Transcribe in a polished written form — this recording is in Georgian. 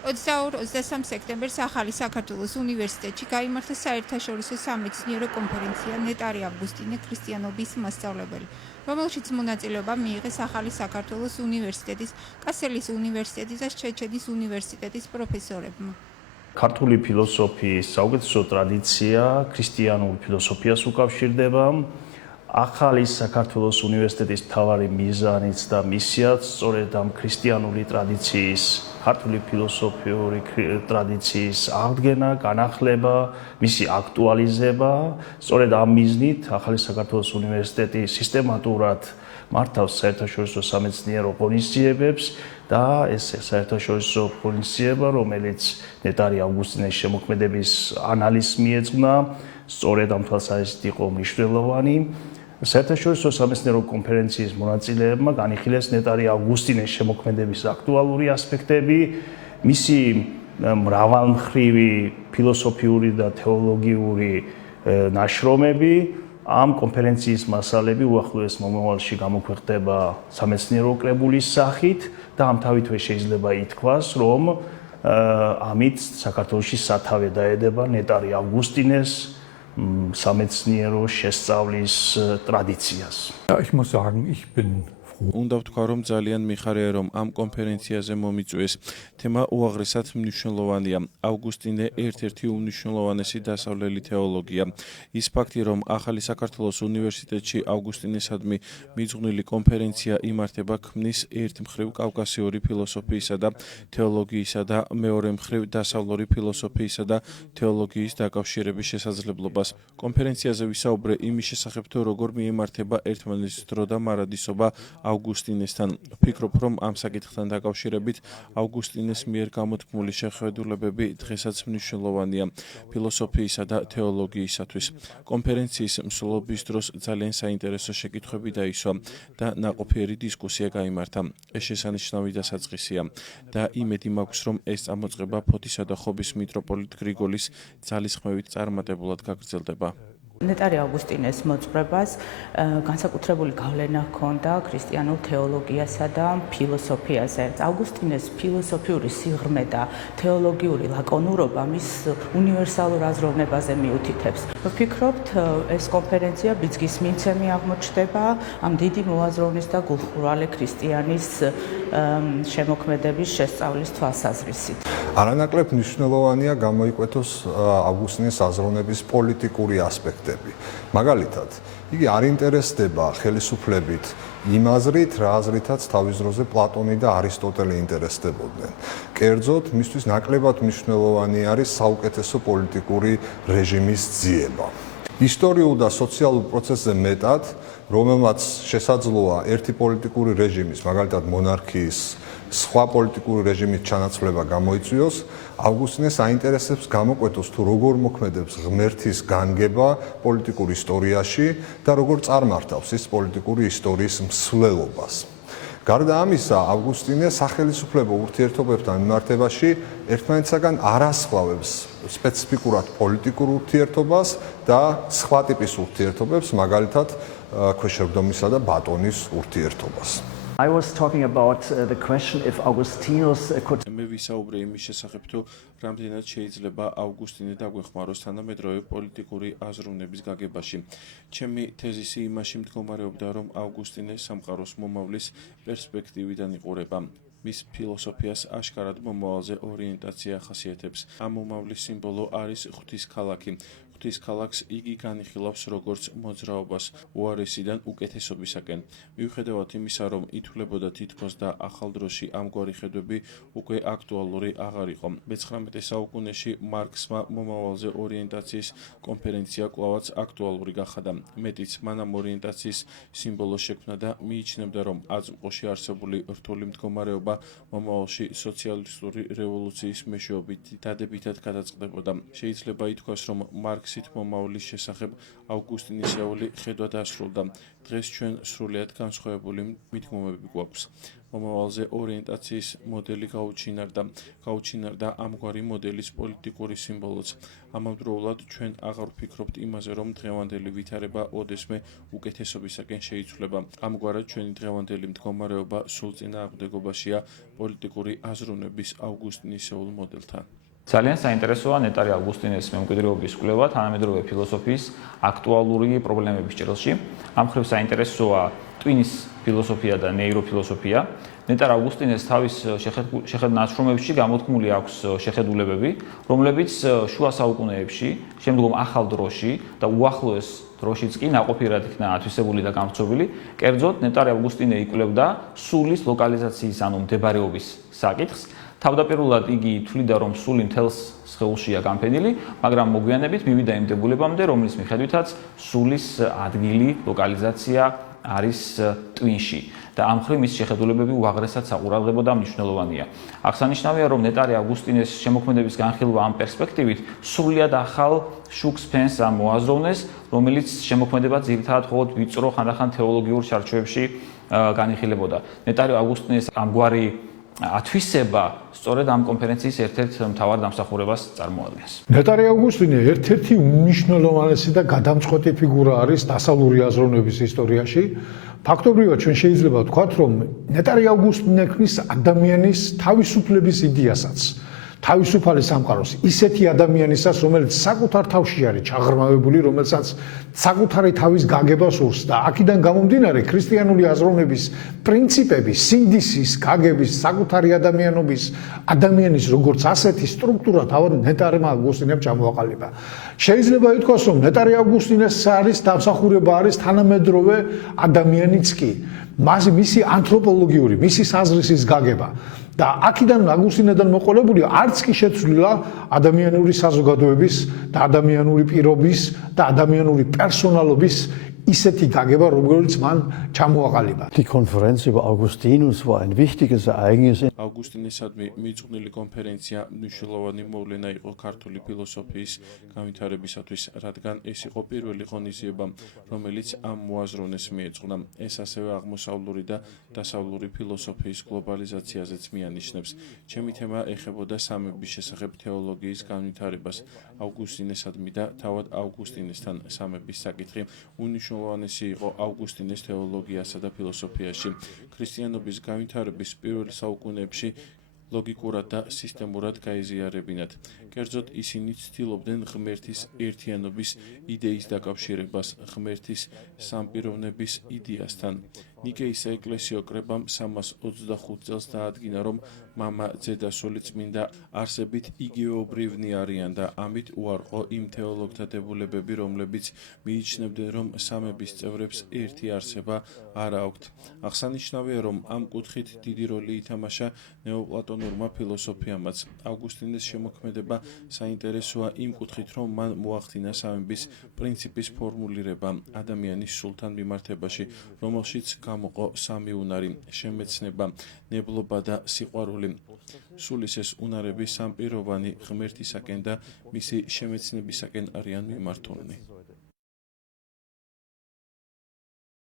22-23 სექტემბერს ახალი საქართველოს უნივერსიტეტში გაიმართა საერთაშორისო სამეცნიერო კონფერენცია ნეტარი ავგუსტინე ქრისტიანობის მასწავლებელი, რომელშიც მონაწილეობა მიიღეს ახალი საქართველოს უნივერსიტეტის, კასელის უნივერსიტეტის და შეჩედის უნივერსიტეტის პროფესორებმა. ქართული ფილოსოფიის საუკეთესო ტრადიცია ქრისტიანულ ფილოსოფიას უკავშირდება. ახალი საქართველოს უნივერსიტეტის მთავარი მიზანიც და მისიაც სწორედ ამ ქრისტიანული ტრადიციის, ქართული ფილოსოფიური ტრადიციის აღდგენა, განახლება, მისი აქტუალიზება. სწორედ ამ მიზნით ახალი საქართველოს უნივერსიტეტი სისტემატურად მართავს საერთაშორისო სამეცნიერო ღონისძიებებს და ეს საერთაშორისო ღონისძიება, რომელიც ნეტარი ავგუსტინეს შემოქმედების ანალიზს მიეძღვნა, სწორედ ამ თვალსაზრისით იყო მნიშვნელოვანი. საერთაშორისო სამეცნიერო კონფერენციის მონაწილეებმა განიხილეს ნეტარი ავგუსტინეს შემოქმედების აქტუალური ასპექტები, მისი მრავალმხრივი ფილოსოფიური და თეოლოგიური ნაშრომები. ამ კონფერენციის მასალები უახლოეს მომავალში გამოქვეყნდება სამეცნიერო კრებულის სახით და ამთავითვე შეიძლება ითქვას, რომ ამით საქართველოში სათავე დაედება ნეტარი ავგუსტინეს სამეცნიერო შესწავლის ტრადიციას. Ich muss sagen, ich bin უნდა ვთქვა, რომ ძალიან მიხარია, რომ ამ კონფერენციაზე მომიწვიეს. თემა უაღრესად მნიშვნელოვანია. ავგუსტინე ერთ-ერთი უმნიშვნელოვანესი დასავლელი თეოლოგია. ის ფაქტი, რომ ახალი საქართველოს უნივერსიტეტში ავგუსტინესადმი მიძღვნილი კონფერენცია იმართება, ქმნის ერთ მხრივ კავკასიური ფილოსოფიისა და თეოლოგიისა და მეორე მხრივ დასავლური ფილოსოფიისა და თეოლოგიის დაკავშირების შესაძლებლობას. კონფერენციაზე ვისაუბრე იმის შესახებ, თუ როგორ მიემართება ერთმანეთის დრო და მარადისობა ავგუსტინესთან. ვფიქრობ, რომ ამ საკითხთან დაკავშირებით ავგუსტინეს მიერ გამოთქმული შეხედულებები დღესაც მნიშვნელოვანია ფილოსოფიისა და თეოლოგიისათვის. კონფერენციის მსვლელობის დროს ძალიან საინტერესო შეკითხვები დაისვა და ნაყოფიერი დისკუსია გაიმართა. ეს შესანიშნავი დასაწყისია და იმედი მაქვს, რომ ეს წამოწყება ფოთისა და ხობის მიტროპოლიტ გრიგოლის ძალისხმევით წარმატებულად გაგრძელდება. ნეტარი ავგუსტინეს მოძღვრებას განსაკუთრებული გავლენა ჰქონდა ქრისტიანულ თეოლოგიასა და ფილოსოფიაზე. ავგუსტინეს ფილოსოფიური სიღრმე და თეოლოგიური ლაკონურობა მის უნივერსალურ აზროვნებაზე მიუთითებს. ვფიქრობთ, ეს კონფერენცია ბიძგის მიმცემი აღმოჩნდება ამ დიდი მოაზროვნის და გულხურვალე ქრისტიანის შემოქმედების შესწავლის თვალსაზრისით. არანაკლებ მნიშვნელოვანია გამოიკვეთოს ავგუსტინეს აზროვნების პოლიტიკური ასპექტი. მაგალითად, იგი არ ინტერესდება ხელისუფლებით იმ აზრით, რა აზრითაც თავის დროზე პლატონი და არისტოტელე ინტერესდებოდნენ. კერძოდ, მისთვის ნაკლებად მნიშვნელოვანი არის საუკეთესო პოლიტიკური რეჟიმის ძიება. ისტორიულ და სოციალურ პროცესზე მეტად, რომელმაც შესაძლოა ერთი პოლიტიკური რეჟიმის, მაგალითად მონარქიის, სხვა პოლიტიკური რეჟიმის ჩანაცვლება გამოიწვიოს, ავგუსტინეს აინტერესებს გამოკვეთოს თუ როგორ მოქმედებს ღმერთის განგება პოლიტიკურ ისტორიაში და როგორ წარმართავს ის პოლიტიკური ისტორიის მსვლელობას. გარდა ამისა, ავგუსტინე სახელისუფლებო ურთიერთობებთან მიმართებაში ერთმანეთსაგან არ ასხავებს სპეციფიკურად პოლიტიკურ ურთიერთობას და სხვა ტიპის ურთიერთობებს, მაგალითად ქვეშევრდომისა და ბატონის ურთიერთობას. I was talking about the question if Augustinus could მე ვისაუბრე იმის შესახებ, თუ რამდენად შეიძლება ავგუსტინე დაგვეხმაროს თანამედროვე პოლიტიკური აზროვნების გაგებაში. ჩემი თეზისი იმაში მდგომარეობდა, რომ ავგუსტინე სამყაროს მომავლის პერსპექტივიდან იყურება. მის ფილოსოფიას აშკარად მომავალზე ორიენტაცია ახასიათებს. ამ მომავლის სიმბოლო არის ღვთის ქალაქი. ღვთის ქალაქს იგი განიხილავს როგორც მოძრაობას უარესიდან უკეთესობისაკენ. მიუხედავად იმისა, რომ ითვლებოდა თითქოს და ახალ დროში ამგვარი ხედვები უკვე აქტუალური აღარ იყო. მე-19 საუკუნეში მარქსმა მომავალზე ორიენტაციის კონფერენცია კვლავაც აქტუალური გახადა. მეტიც, მან ამ ორიენტაციის სიმბოლო შექმნა და მიიჩნევდა, რომ აწმყოში არსებული რთული მდგომარეობა მომავალში სოციალისტური რევოლუციის მეშვეობით დადებითად გადაწყდებოდა. შეიძლება ითქვას, რომ მარქსი ფიქსით მომავლის შესახებ ავგუსტინისეული ხედვა დასრულდა. დღეს ჩვენ სრულიად განსხვავებული მითქმომები გვაქვს. მომავალზე ორიენტაციის მოდელი გაუჩინარდა ამგვარი მოდელის პოლიტიკური სიმბოლოც. ამავდროულად ჩვენ აღარ ვფიქრობთ იმაზე, რომ დღევანდელი ვითარება ოდესმე უკეთესობისაკენ შეიცვლება. ამგვარად ჩვენი დღევანდელი მდგომარეობა სულ წინააღმდეგობაშია პოლიტიკური აზროვნების ავგუსტინისეულ მოდელთან. ძალიან საინტერესოა ნეტარი ავგუსტინეს მემკვიდრეობის კვლევა თანამედროვე ფილოსოფიის აქტუალური პრობლემების ჭრილში. ამ მხრივ საინტერესოა ტვინის ფილოსოფია და ნეიროფილოსოფია. ნეტარ ავგუსტინეს თავის შეხედნაშრომებში გამოთქმული აქვს შეხედულებები, რომლებიც შუა საუკუნეებში, შემდგომ ახალ დროში და უახლოეს დროშიც კი ნაყოფიერად იქნა ათვისებული და გამრცობილი. კერძოდ, ნეტარ ავგუსტინე იკვლევდა სულის ლოკალიზაციის ანუ მდებარეობის საკითხს. თავდაპირველად იგი თვლიდა, რომ სული მთელს სხეულშია განფენილი, მაგრამ მოგვიანებით მივიდა იმ დებულებამდე, რომლის მიხედვითაც სულის ადგილი, ლოკალიზაცია არის ტვინში და ამ მხრივ მის შეხედულებები უაღრესად საყურადღებო და მნიშვნელოვანია. აღსანიშნავია, რომ ნეტარი ავგუსტინეს შემოქმედების განხილვა ამ პერსპექტივით სრულიად ახალ შუქს ფენს მოაზროვნეს, რომელიც შემოქმედება ძირითადად მხოლოდ ვიწრო ხანდახან თეოლოგიურ ჩარჩოებში განიხილებოდა. ნეტარი ავგუსტინეს ამგვარი ათვისება სწორედ ამ კონფერენციის ერთ-ერთ მთავარ დამსახურებას წარმოადგენს. ნეტარი ავგუსტინე ერთ-ერთი უმნიშვნელოვანესი და გადამწყვეტი ფიგურა არის დასავლური აზროვნების ისტორიაში. ფაქტობრივად ჩვენ შეიძლება ვთქვათ, რომ ნეტარი ავგუსტინე ქმნის ადამიანის თავისუფლების იდეასაც. თავისუფალი სამყაროს, ისეთი ადამიანისას, რომელიც საკუთარ თავში არის ჩაღრმავებული, რომელსაც საკუთარი თავის გაგება სურს და აქედან გამომდინარე ქრისტიანული აზროვნების პრინციპები, სინდისის, გაგების, საკუთარი ადამიანის როგორც ასეთი სტრუქტურა თავად ნეტარი ავგუსტინემ ჩამოაყალიბა. შეიძლება ითქვას, რომ ნეტარი ავგუსტინეს არის დამსახურება არის თანამედროვე ადამიანიც კი. მისი ანთროპოლოგიური, მისი საზღვრისის გაგება. და აქედან ავგუსტინედან მოყოლებული არც კი შეცვლილა ადამიანური საზოგადოების და ადამიანური პირობის და ადამიანური პერსონალობის ისეთი გაგება, რომელიც მან ჩამოაყალიბა. Die Konferenz über Augustinus war ein wichtiges Ereignis. ავგუსტინესადმი მიძღვნილი კონფერენცია მნიშვნელოვანი მოვლენა იყო ქართული ფილოსოფიის განვითარებისათვის, რადგან ეს იყო პირველი ღონისძიება, რომელიც ამ მოაზროვნეს მიეძღვნა. ეს ასევე აღმოსავლური და დასავლური ფილოსოფიის გლობალიზაციაზეც მიანიშნებს. ჩემი თემა ეხებოდა სამების შესახებ თეოლოგიის განვითარებას. ავგუსტინესადმი და თავად ავგუსტინესთან სამების საკითხი უნიშნულოვანესი იყო ავგუსტინეს თეოლოგიასა და ფილოსოფიაში. ქრისტიანობის განვითარების პირველ საუკუნეებში ლოგიკურად და სისტემურად გაიზიარებინათ. კერძოდ ისინი ცდილობდნენ ღმერთის ერთიანობის იდეის დაკავშირებას ღმერთის სამპიროვნების იდეასთან. ნიკეის საეკლესიო კრებამ 325 წელს დაადგინა, რომ მამა, ძე და სული წმინდა არსებით იგივეობრივნი არიან და ამით უარყო იმ თეოლოგთა დებულებები, რომლებიც მიიჩნევდნენ, რომ სამების წევრებს ერთი არსება არ აქვთ. აღსანიშნავია, რომ ამ კუთხით დიდი როლი ითამაშა ნეოპლატონურმა ფილოსოფიამაც. ავგუსტინეს შემოქმედება საინტერესოა იმ კუთხით, რომ მან მოახდინა სამების პრინციპის ფორმულირება ადამიანის სულთან მიმართებაში, რომელშიც გამოყო სამი უნარი: შემეცნება, ნებლობა და სიყვარული. სულის ეს უნარები სამპიროვანი ღმერთისაკენ და მისი შემეცნებისაკენ არიან მიმართულნი.